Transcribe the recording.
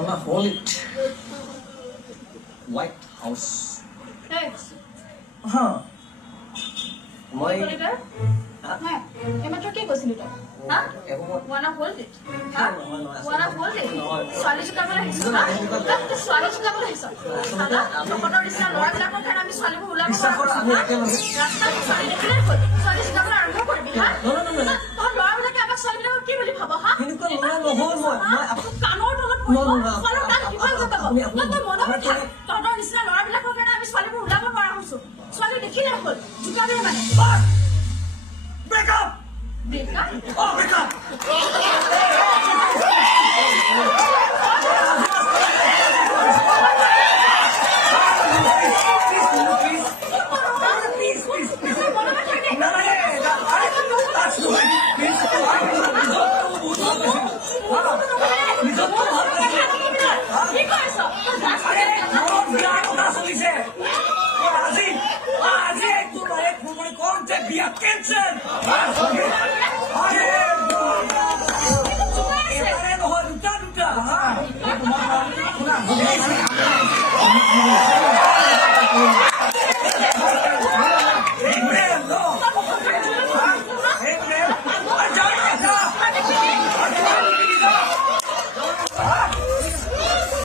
Mama, hold it. White House. Hey, Huh? মই এইমাত্ৰ কি কৈছিলি তই হা wanna hold it হা wanna hold it ছোৱালী জোকাবলৈ আহিছ না ছোৱালী জোকাবলৈ আহিছ তহঁতৰ নিচিনা ল'ৰাবিলাকৰ কাৰণে আমি ছোৱালীবোৰ ওলাব ৰাস্তাত ছোৱালী দেখিলে হ'ল ছোৱালী জোকাবলৈ আৰম্ভ কৰিবি হা তহঁত ল'ৰাবিলাকে আমাক ছোৱালীবিলাকক কি বুলি ভাব হা কাণৰ তলত তহঁতৰ নিচিনা ল'ৰাবিলাকৰ কাৰণে আমি ছোৱালীবোৰ ওলাব পৰা হৈছো ছোৱালী দেখিলে হ'ল জোকাবি মানে Break up! Break up? Oh, break up! Be attention! Duta.